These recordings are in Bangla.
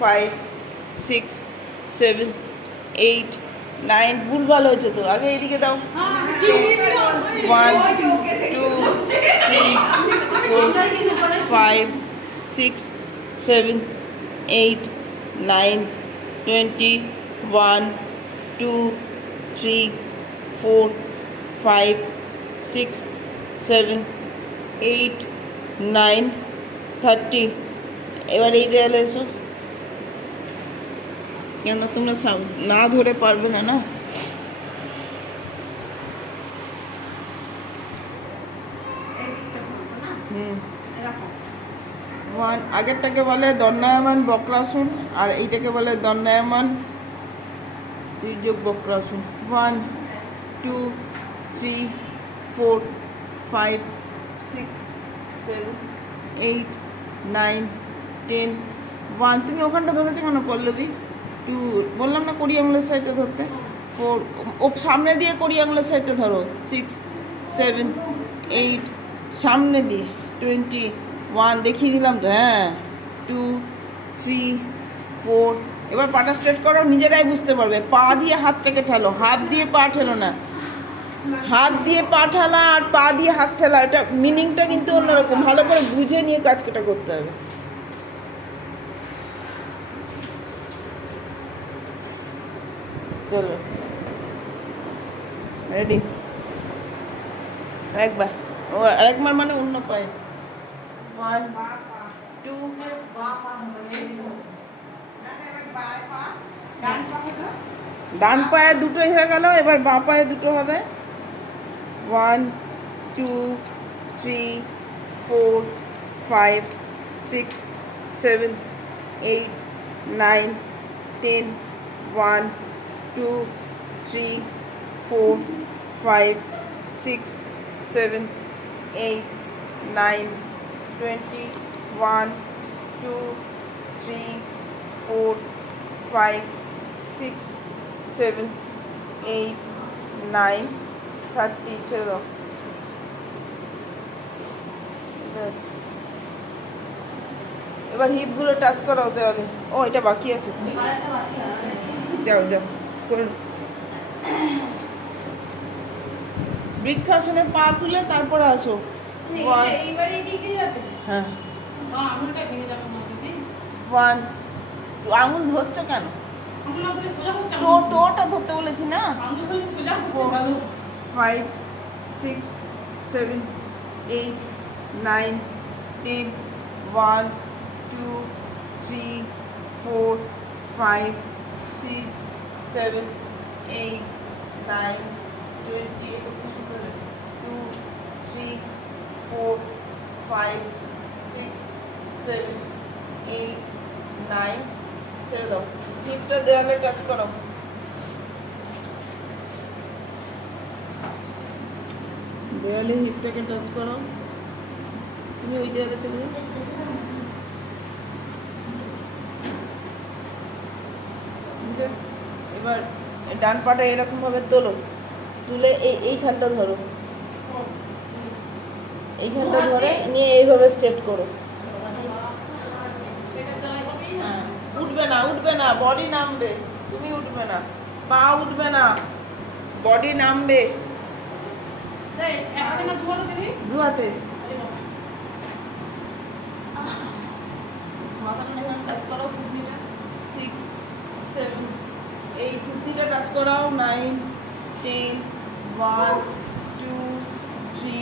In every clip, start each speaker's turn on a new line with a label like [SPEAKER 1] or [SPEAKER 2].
[SPEAKER 1] Five six seven eight nine ভুলভাল হয়েছে তো। আগে এদিকে দাও। One two three four five six seven eight nine twenty one two three four five six seven eight nine thirty এবার এই দেয়ালে এসো। কেন তোমরা না ধরে পারবে না না? ওয়ান আগেরটাকে বলে দণ্ডায়মান বক্রাসন, আর এইটাকে বলে দণ্ডায়মান তির্যক Vakrasana. One, two, three, four, five, six, seven, eight, nine, ten. One, তুমি ওখানটা ধরেছো কেন, পল্লবী? টু বললাম না কড়ি আঙুলের সাইডে ধরতে? ফোর ও সামনে দিয়ে কড়ি আঙুলের সাইডে ধরো সিক্স সেভেন এইট সামনে দিয়ে টোয়েন্টি ওয়ান দেখিয়ে দিলাম তো হ্যাঁ টু থ্রি ফোর এবার পাটা স্ট্রেট করো, নিজেরাই বুঝতে পারবে। পা দিয়ে হাতটাকে ঠেলো, হাত দিয়ে পা ঠেলো না। হাত দিয়ে পা ঠেলা আর পা দিয়ে হাত ঠেলা, এটা মিনিংটা কিন্তু অন্যরকম। ভালো করে বুঝে নিয়ে কাজটা করতে হবে। চলো। রেডি একবার। ও আরেকবার মানে অন্য পায়ে। ওয়ান টু ডান পায়ে দুটোই হয়ে গেল এবার বাঁ পায়ে দুটো হবে। One two three four five six seven eight nine ten one two three four five six seven eight nine twenty one two three four five six seven eight nine thirty ছেড়ে দাও ব্যাস এবার হিপগুলো টাচ করাও দেওয়ালে ও, এটা বাকি আছে। যাও যাও করে বৃক্ষাসনে পা তুলে তারপরে আসো। হ্যাঁ।
[SPEAKER 2] আঙুলটা ভেঙে যাবে না দিদি।
[SPEAKER 1] ওয়ান আঙুল ধরছো কেন? টোটা ধরতে বলেছি না? Five six seven eight nine ten one two three four five six seven eight nine twenty এটা খুব সুন্দর হয়েছে two three four five six seven eight nine ছেড়ে দাও। হিপটা দেওয়ালে টাচ করো। দেওয়ালে হিপটাকে টাচ করো। তুমি ওই দেওয়ালে চলে যাও? এবার ডান পাটা এরকম ভাবে তোলো তুলে এই এইখানটা ধরো। এইখানটা ধরে নিয়ে এইভাবে স্ট্রেট করো। হ্যাঁ, উঠবে না উঠবে না বডি নামবে। তুমি উঠবে না পা উঠবে না বডি নামবে।
[SPEAKER 2] এই এক হাতে না দু হাতে দিদি
[SPEAKER 1] দু হাতে
[SPEAKER 2] আরে বাবা।
[SPEAKER 1] মাথাটা এখানে টাচ করাও থুতনিটা সিক্স সেভেন এই থুতনিটা টাচ করাও nine ten one two three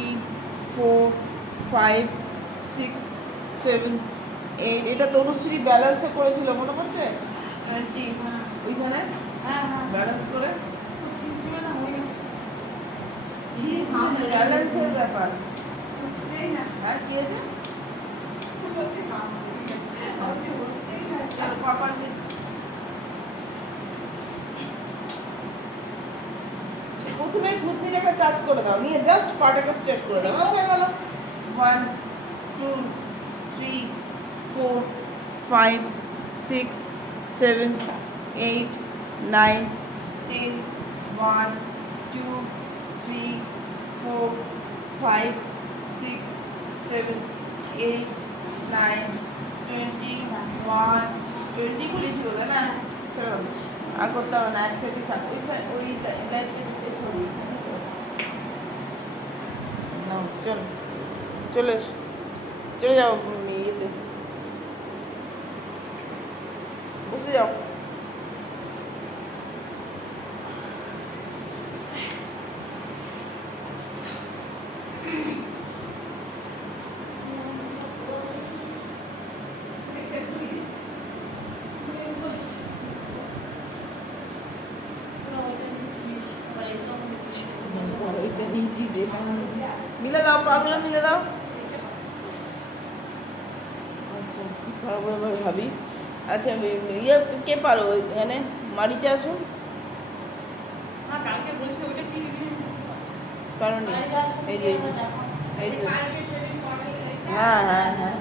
[SPEAKER 1] four five six seven eight এটা তনুশ্রী ব্যালেন্সে করেছিল মনে পড়ছে? ওইখানে?
[SPEAKER 2] হ্যাঁ হ্যাঁ।
[SPEAKER 1] ব্যালেন্স করে?
[SPEAKER 2] না হয়ে গেছে।
[SPEAKER 1] ব্যালেন্সের ব্যাপার। হ্যাঁ কি আছে আর পাপার প্রথমে থুতনির একটা টাচ করে দাও নিয়ে জাস্ট পাটাকে স্ট্রেট করে দাও হয়ে গেল one two three four five six seven eight nine ten one two three four five six seven eight nine twenty one twenty গুলি ছিল না ছেড়ে আর করতে হবে না এক সাইডে থাক ওই ওই লাইটটা চলো চলে চলে যাও পারো এখানে মারিচা আসুন পারো নি। এই যে এই যে। হ্যাঁ হ্যাঁ হ্যাঁ।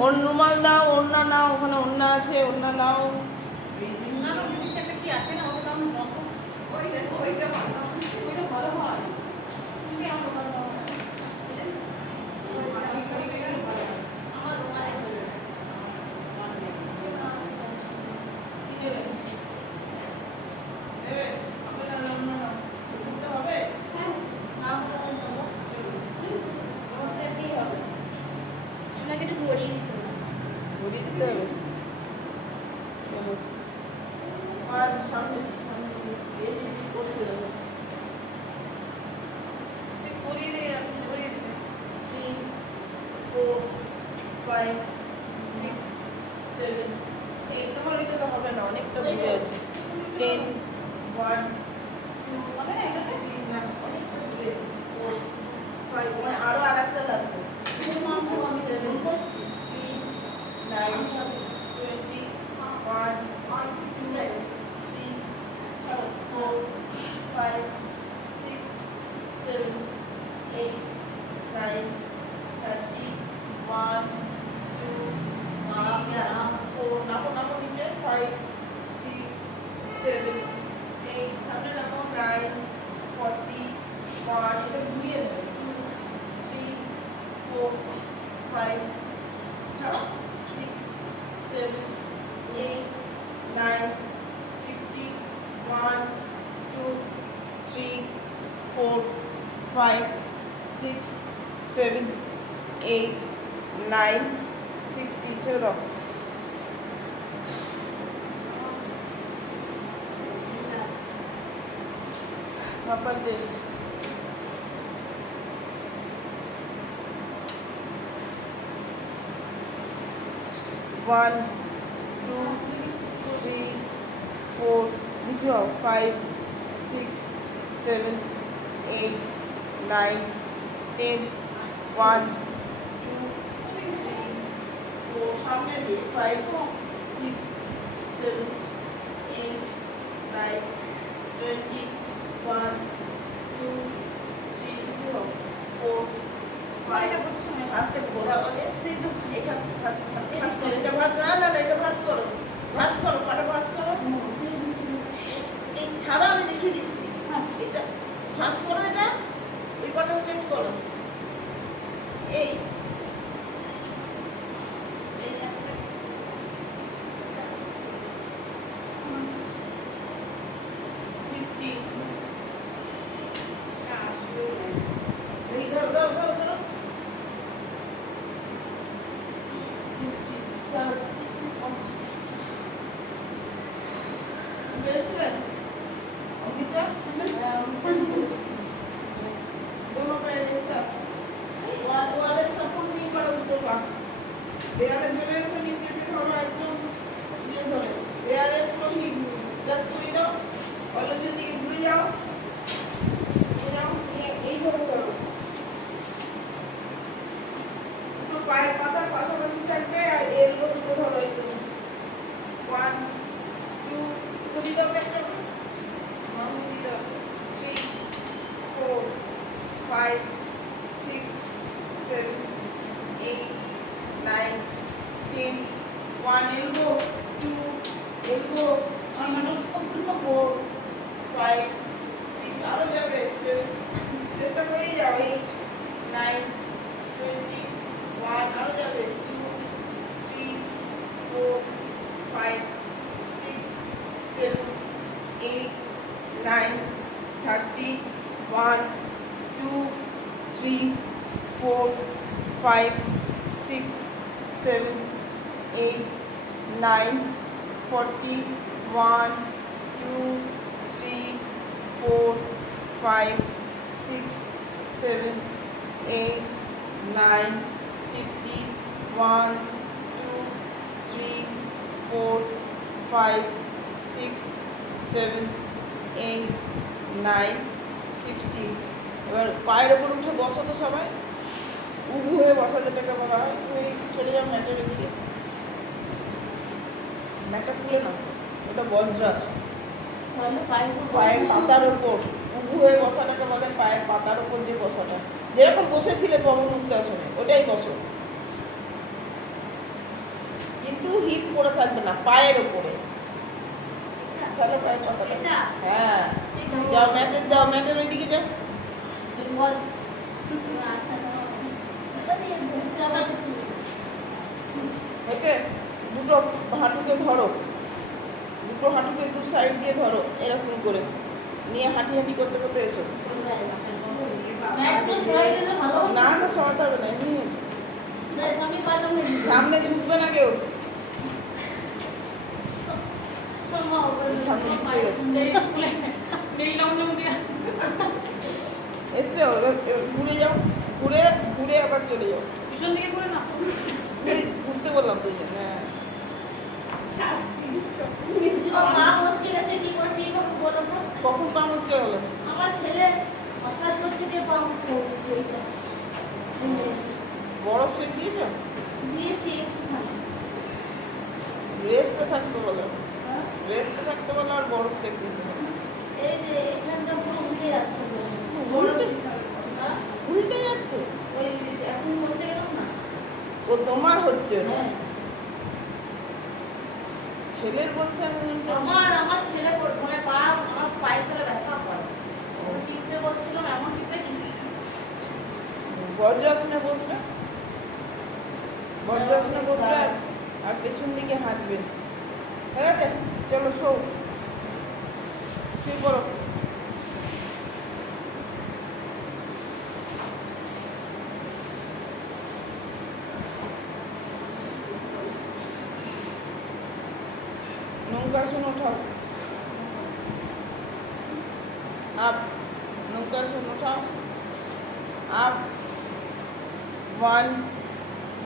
[SPEAKER 1] ওর রুমাল দাও ওন্না নাও ওখানে ওন্না আছে ওন্না নাও।
[SPEAKER 2] কি ওইটা ভালো হয়।
[SPEAKER 1] ফাইভ সিক্স সেভেন এইট তোমার এটা তো হবে না অনেকটা দূরে আছে। Ten one part in a Boolean. Two, three, four, five, stop, six, seven, eight, nine, fifty, one, two, three, four, five, six, seven, eight, nine, sixty, two. Papa did. One two three four নিচু হও five six seven eight nine ten one two three four সামনে দিয়ে five six seven eight nine twenty one two three four five হাতে ঘোরা বলে সেটা এসব falei que seven, eight, nine, forty, one, two, three, four, five, six, seven, eight, nine, fifty, one, two, three, four, five, six, seven, eight, nine sixty এবার পায়ের ওপর উঠে বসো তো সবাই উবু হয়ে বসা যেটাকে বলা হয় তুমি চলে যাও ম্যাটের দিকে ম্যাটটা খুলে না ওটা বজ্রাসন
[SPEAKER 2] তাহলে পায়ের
[SPEAKER 1] পাতার ওপর উবু হয়ে বসাটাকে বলে পায়ের পাতার ওপর যে বসাটা। যেরকম বসেছিলে পবন মুক্তাসনে ওটাই বসো। কিন্তু হিপ পড়ে থাকবে না পায়ের ওপরে তাহলে পায়ের পাতাটা। হ্যাঁ। যাও ম্যাটের যাও ম্যাটের ওইদিকে যাও। হয়েছে দুটো হাঁটুকে ধরো, দুটো হাঁটুকে দু সাইড দিয়ে ধরো, এরকম করে। নিয়ে হাঁটি হাঁটি করতে করতে এসো। না না, সরাতে হবে না, এমনি। সামনে ঝুঁকবে না কেউ। ঘুরে যাও। ঘুরে ঘুরে আবার
[SPEAKER 2] পিছন দিকে করে না?
[SPEAKER 1] ঘুরে ঘুরতে বললাম তো হ্যাঁ।
[SPEAKER 2] মা মুচকে গেছে কি করে ঠিক হবে বলো তো?
[SPEAKER 1] কখন পা মুচকে গেলো?
[SPEAKER 2] আমার ছেলে মাসাজ করতে গিয়ে পা মুচকে
[SPEAKER 1] বরফ সেক দিয়েছ?
[SPEAKER 2] দিয়েছি।
[SPEAKER 1] রেস্টে থাকতে বলো।
[SPEAKER 2] হ্যাঁ?
[SPEAKER 1] রেস্টে থাকতে বলো আর বরফ সেক দিতে হবে
[SPEAKER 2] এই যে এখানটা পুরো উঠে যাচ্ছে
[SPEAKER 1] উল্টে?
[SPEAKER 2] হ্যাঁ?
[SPEAKER 1] উল্টে যাচ্ছে
[SPEAKER 2] ওই এখন বলতে গেলাম না
[SPEAKER 1] ও তোমার হচ্ছে না।
[SPEAKER 2] হ্যাঁ।
[SPEAKER 1] ছেলের বলছে আমি
[SPEAKER 2] আমার আমার ছেলে মানে পা আমার পায়ের তলে ব্যথা করে টিপতে বলছিল এমন টিপতে
[SPEAKER 1] বজ্রাসনে বসবে? বজ্রাসনে বসবে আর- আর পেছন দিকে হাঁটবে। ঠিক আছে? চলো শো। শুয়ে পড়ো নৌকাসন ওঠাও আপ নৌকাসন ওঠাও up one,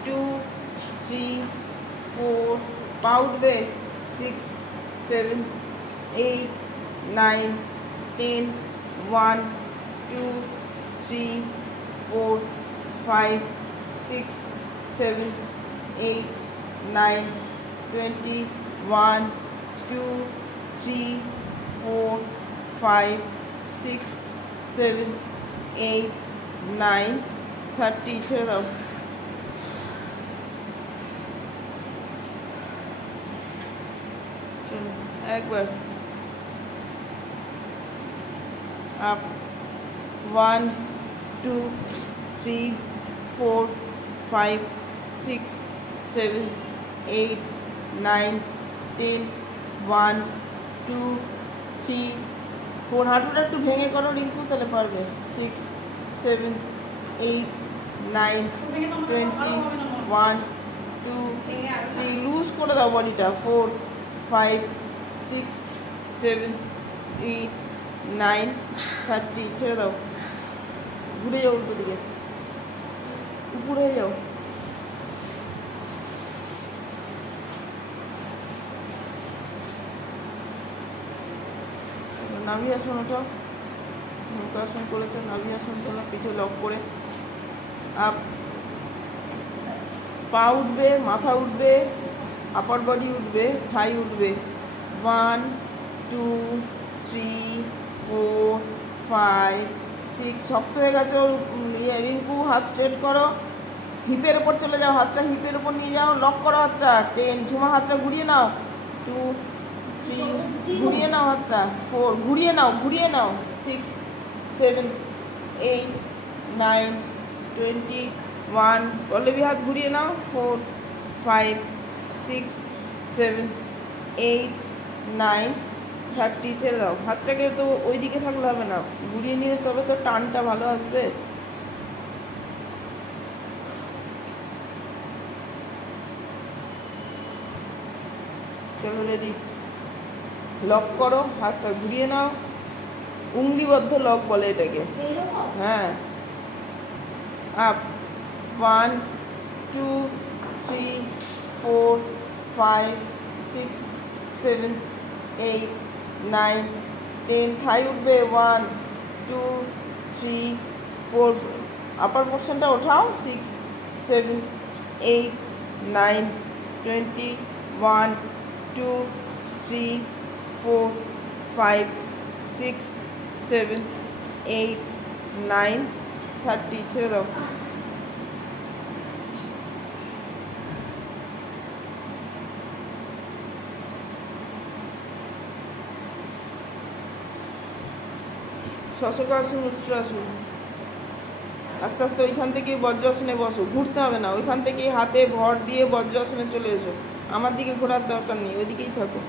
[SPEAKER 1] two, three, four, পা উঠবে six, seven, eight, nine, ten, one, two, three, four, five, six, seven, eight, nine, twenty, one, two, three, four, five, six, seven, eight, nine, thirty ছেড়ে দাও চলো একবার up one two three four five six seven eight nine ten one two three four হাঁটুটা একটু ভেঙে করো রিঙ্কু তাহলে পারবে six seven eight nine twenty one two three loose করে দাও বডিটা four five six seven eight nine thirty ছেড়ে দাও। ঘুরে যাও উল্টো দিকে। উপরে যাও। নাভি আসন ওঠাও নৌকাসন করেছে, নাভি আসন তোলা পিঠে লক করে আপ। পা উঠবে, মাথা উঠবে আপার বডি উঠবে থাই উঠবে। One two three four five six শক্ত হয়ে গেছে ইয়ে, রিঙ্কু হাত স্ট্রেট করো। হিপের ওপর চলে যাও হাতটা হিপের ওপর নিয়ে যাও লক করো হাতটা টেন ঝুমা হাতটা ঘুরিয়ে নাও। টু থ্রি ঘুরিয়ে নাও হাতটা ফোর ঘুরিয়ে নাও ঘুরিয়ে নাও। Six seven eight nine twenty one Pallavi হাত ঘুরিয়ে নাও। Four five six seven eight nine thirty ছেড়ে দাও। হাতটাকে তো ওই দিকে থাকলে হবে না। ঘুরিয়ে নিলে তবে তো টানটা ভালো আসবে। চলো রেডি। লক করো, হাতটা ঘুরিয়ে নাও। উঙ্গলিবদ্ধ লক বলে এটাকে। হ্যাঁ। Up. One, two, three, four, five, six, seven, eight nine ten thigh উঠবে one two three four upper পোর্শনটা ওঠাও six seven eight nine twenty one two three four five six seven eight nine thirty ছেড়ে দাও। শশকাসন উচ্চাসন আস্তে আস্তে ওইখান থেকেই বজ্রাসনে বসো, ঘুরতে হবে না। ওইখান থেকেই হাতে ভর দিয়ে বজ্রাসনে চলে এসো। আমার দিকে ঘোরার দরকার নেই, ওইদিকেই থাকো।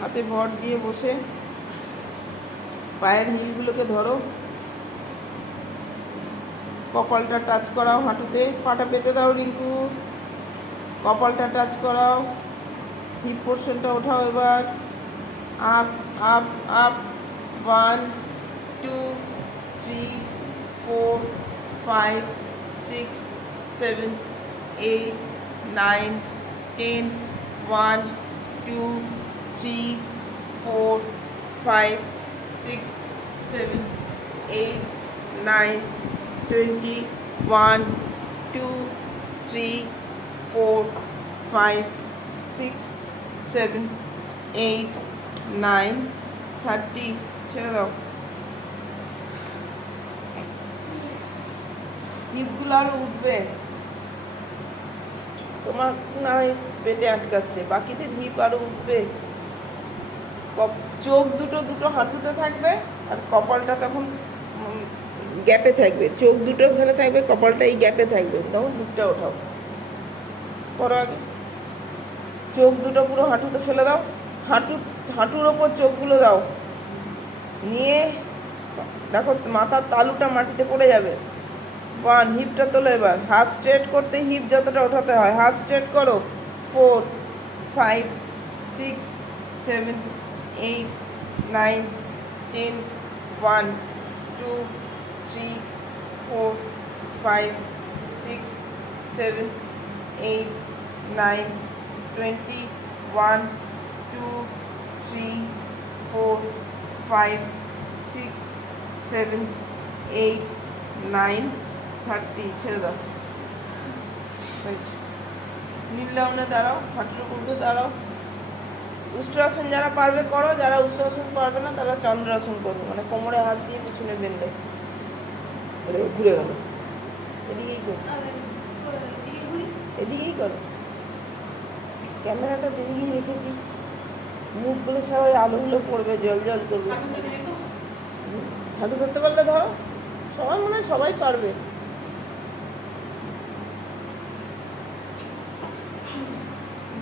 [SPEAKER 1] হাতে ভর দিয়ে বসে পায়ের হিলগুলোকে ধরো। কপালটা টাচ করাও হাঁটুতে। পাটা পেতে দাও রিঙ্কু। কপালটা টাচ করাও। হিপ পোর্শনটা ওঠাও এবার। Up up up one two three four five six seven eight nine ten one two three four five six seven eight nine twenty one two three four five six seven eight nine thirty ছেড়ে দাও হিপগুলো আরও উঠবে। তোমার না পেটে আটকাচ্ছে, বাকিদের হিপ আরও উঠবে। চোখ দুটো দুটো হাঁটুতে থাকবে আর কপালটা তখন গ্যাপে থাকবে। চোখ দুটো ওখানে থাকবে, কপালটা এই গ্যাপে থাকবে। তখন মুখটা ওঠাও। করো আগে। চোখ দুটো পুরো হাঁটুতে ফেলে দাও। হাঁটু, হাঁটুর ওপর চোখগুলো দাও। নিয়ে, দেখো মাথার তালুটা মাটিতে পড়ে যাবে। ওয়ান হিপটা তোলো এবার। হাত স্ট্রেট করতে হিপ যতটা ওঠাতে হয় হাত স্ট্রেট করো। Four five six seven eight nine ten one two three four five six seven eight nine twenty one two three four five six seven eight nine thirty ছেড়ে দাও। হয়েছে। নীলডাউনে দাঁড়াও হাঁটুর উপরে দাঁড়াও। উষ্ট্রাসন যারা পারবে করো যারা উষ্ট্রাসন পারবে না তারা চন্দ্রাসন করবে। মানে কোমরে হাত দিয়ে পিছনে বেঁধে। ঘুরে গেল। এদিকেই করো। এদিকেই করো। ক্যামেরাটা দিদিকেই রেখেছি। মুখগুলো সবাই আলোগুলো পড়বে জল জল করবে। হাঁটু ধরতে পারলে ধরো। সবাই মনে হয় সবাই পারবে।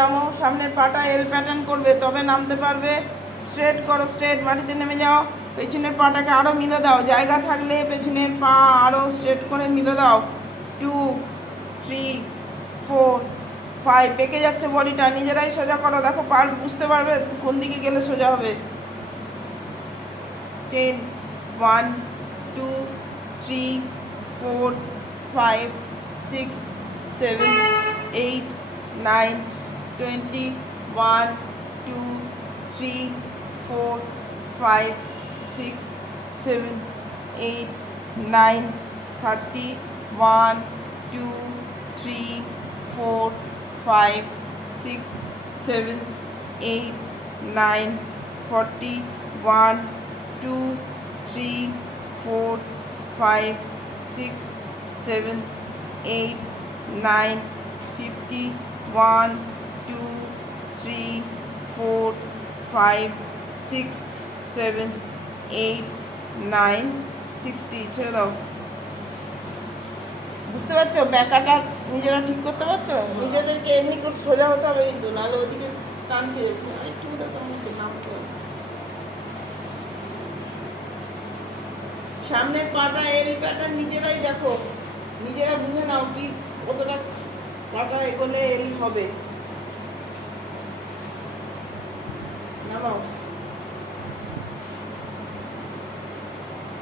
[SPEAKER 1] নামো, সামনের পাটা এল প্যাটার্ন করবে, তবে নামতে পারবে। স্ট্রেট করো স্ট্রেট মাটিতে নেমে যাও। পেছনের পাটাকে আরও মিলে দাও। জায়গা থাকলে পেছনের পা আরও স্ট্রেট করে মিলে দাও। টু থ্রি ফোর ফাইভ পেকে যাচ্ছে বডিটা। নিজেরাই সোজা করো। দেখো, পার বুঝতে পারবে কোন দিকে গেলে সোজা হবে। Ten one two three four five six seven eight nine twenty one two three four five six seven eight nine thirty one two three four five six seven eight nine forty one two three four five six seven eight nine fifty one two three four five six seven eight nine sixty ছেড়ে দাও। বুঝতে পারছ? ব্যাকাটা নিজেরা ঠিক করতে পারছ? নিজেদেরকে এমনি করে সোজা হতে হবে কিন্তু, নাহলে ওদিকে টান খেয়ে একটু নামতে হবে। সামনের পাটা এল প্যাটার্ন নিজেরাই দেখো। নিজেরা বুঝে নাও কি কতটা পাটা এগোলে এল হবে। নামাও।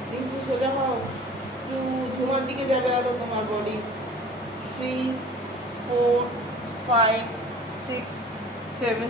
[SPEAKER 1] কিন্তু সোজা হও। একটু ঝুমার দিকে যাবে আরও তোমার body three four five six seven